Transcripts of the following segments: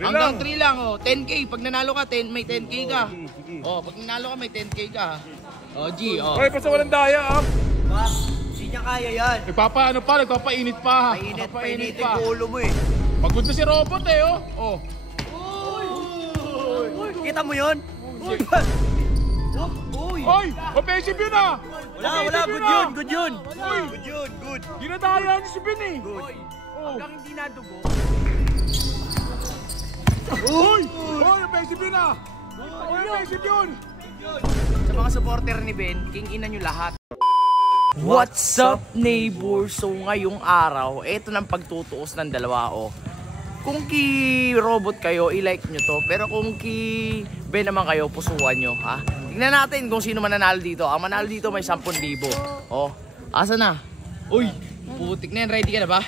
Hanggang 3 lang, oh. 10k. Pag nanalo ka, may 10k ka. Oh, pag nanalo ka, may 10k ka. Oh, G, oh. Hoy, basta walang daya, ah. Hindi niya kaya yan. Nagpapainit pa. Painit yung ulo mo eh. Pagod na si robot eh, oh. Oh. Kita mo yun? Hoy, offensive yun ah. Wala, good yun. Good. Dinadaya niyo si Ben eh. Good. Hanggang hindi nadugo. Hoy, offensive yun ah. Offensive yun. Sa mga supporter ni Ben, king ina nyo lahat. What's up, neighbor? So ngayong araw, eto ng pagtutuos ng dalawa, oh. Kung ki robot kayo, i-like nyo to. Pero kung ki Ben naman kayo, pusuan nyo, ha? Tingnan natin kung sino mananalo dito. Ang manalo dito may 10,000. Oh, asa na? Uy, putik na yan. Ready ka na ba?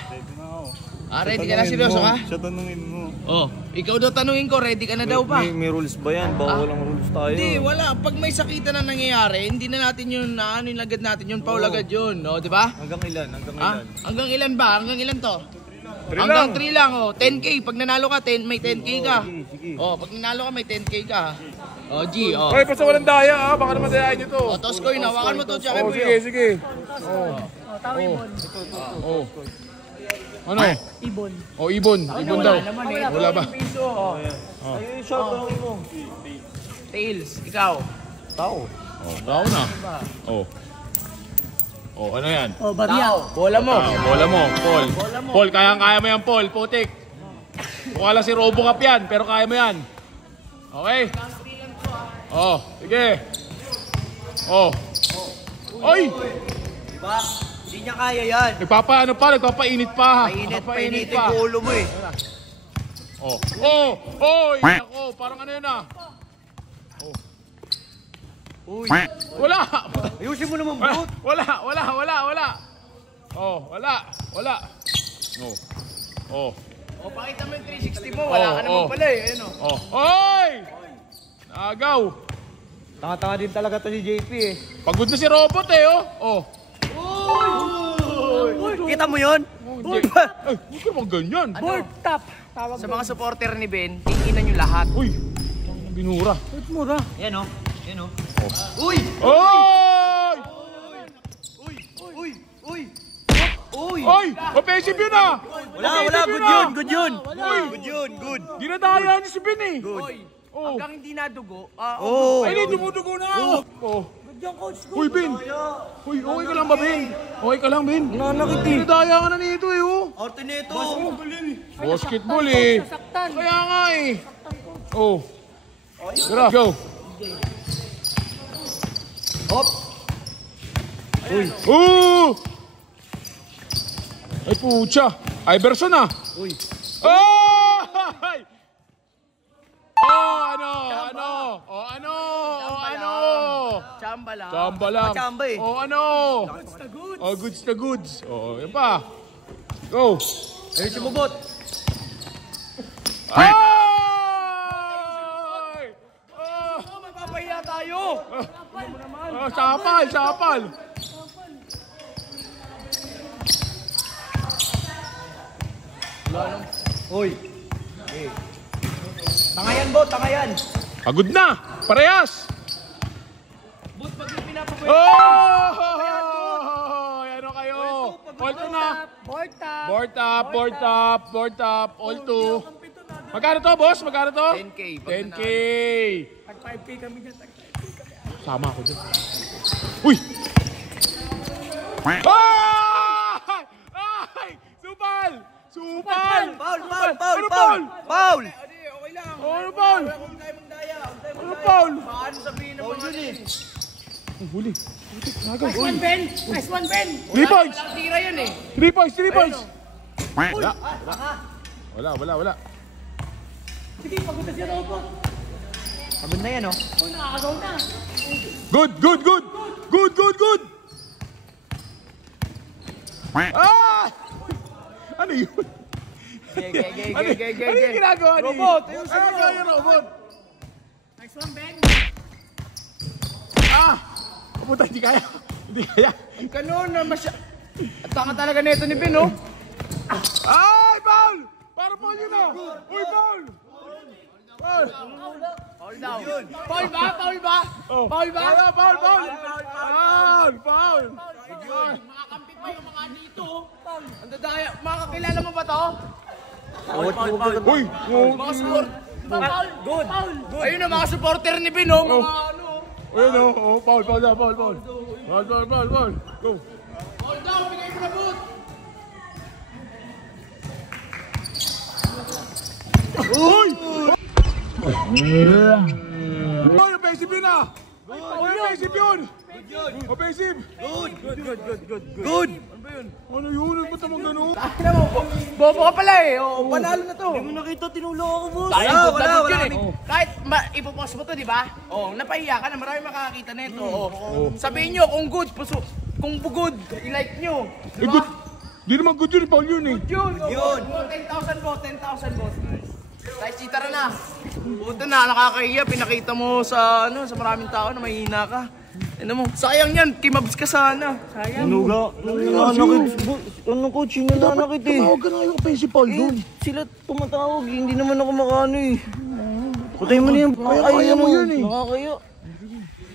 Ready ka na? Seryoso ka? Siya tanungin mo. Oh, ikaw daw tanungin ko, ready ka na daw ba? May rules ba yan? Baka walang rules tayo. Hindi, wala. Pag may sakitan na nangyayari, hindi na natin yun, ano yung lagad natin yun, Paul agad yun, no? Di ba? Hanggang ilan? Hanggang ilan ba? Hanggang ilan to? 3 Hanggang lang. 3 lang, oh. 10k. Pag nanalo ka, may 10k ka. Sige. Oh, pag nanalo ka, may 10k ka. Oh, G, oh. Hoy, basta walang daya, ah. Baka naman dayain nyo to. Oh, toss coin, hawakan mo to, tsaka Oh, mo sige. Oh. Ano? Ibon. Oh, ibon daw. Wala ba? Ayun, siya tanungin mo. Tails, ikaw. Tao na. Oh. Oh, ano yan? O, barya. Bola mo. Bola mo, Paul. Paul, kaya mo yan, Paul. Putik. Mukha lang si Robocop yan, pero kaya mo yan. Okay? Oh, sige. Oh. Oy! Diba? Hindi niya kaya yan. Nagpapainit pa. Painit yung ulo mo eh. Oh. Ako, parang ano yun ah. Uy. Wala. Ayusin mo naman, bro. Wala. Oh, wala. Oh. Oh, pakita mo yung 360 mo. Wala ka naman pala eh. Ayun, oh. Oh. Hoy! Nagaw. Tanga-tanga din talaga to si JP eh. Pagod na si robot eh, oh. Oh. Kita mo yun? Ay, huwag ka naman ganyan. Board top. Tawag Sa mga supporter ni Ben, king ina nyo lahat. Uy, binura. Board mura. Yan o. Uy! Oy! Uy! Offensive yun ah! Wala, good yun. Good. Dinadaya niyo si Ben eh. Oh. Hanggang hindi nadugo, Ay, hindi dumudugo na ako. Oh. Uy, Ben. Uy, okay ka lang ba, Ben? Okay ka lang, Ben? Nanakit eh. Dinadaya ka na nito eh, oh. Ortineto. Basketball eh. Kaya nga eh. Oh. Tara, go. Hop. Uy. Ay, pucha. Iverson ah. Uy. Ay! Chamba lang. Chamba lang. Chamba eh. Oh, ano? Oh, goods na goods. Oh, yan pa. Go. Ayusin mo, bot. Ay! Mapapahiya tayo. Oh, sapal. Uy. Tangayan, bot. Tangayan. Pagod na. Parehas. But pag yung pinapapahiya. Oh! Ano kayo? All two na. Board top. Board top. All two. Magkano to, boss? Magkano to? 10k. 10k. Tag 5K kami dyan. Sama ako dyan. Uy! Ay! Supal! Paul. Okay lang. Oh, ano Paul? Huwag tayo magdaya. Ano Paul? Paano sabihin ng mga yun eh. Oh, huli. Nagaw. Nice one, Ben. 3 points! Walang tira yan eh. 3 points! Wala. Sige, pagod na si robot. Pagod na yan, oh. O, nakakagaw na. Good! Ah! Ano yun? Gay. Ano yung ginagawa niyo? Robot, Yung robot. Nice one, Ben. Kapunta, hindi kaya. Ang kanon na At tanga talaga nito ni Ben, oh. Ay, Paul! Para Paul yun ah! Uy, Paul! Foul daw. Foul ba? Foul ba? Oh. Foul ba? Foul! Foul! Makakampi pa yung mga dito. Ang dadaya. Makakilala mo ba to? Uy! Mga sport. Good. Ayun na mga supporter ni Ben, oh. Mga ano. Ayun o, foul. Go! Foul daw, bigay mo na boot. Uy! Uy, offensive yun ah! Offensive yun! Offensive! Good! Ano yun? Ba't naman gano'n? Ano mo, bobo ka pala eh. O, panalo na to. Hindi mo nakita, tinulong ako, boss. Wala yun eh. Kahit ipopost mo to, di ba? Oh, napahiya ka na, marami makakakita nito. Oh. Sabihin nyo kung good, kung good, i-like nyo. Eh, good. Di naman good yun, foul yun eh. Yun. 10,000 votes, 10,000 votes. Kahit sitara na. Buto na, nakakahiya. Pinakita mo sa maraming tao na mahina ka. Ano mo, sayang yan. Kimabs ka sana. Sayang. Ano coach, yung nananakit eh. Tumawag ka na yung offensive foul doon. Sila tumatawag, hindi naman ako makano eh. Patay mo na yan. Kaya mo yun eh. Nakakaya.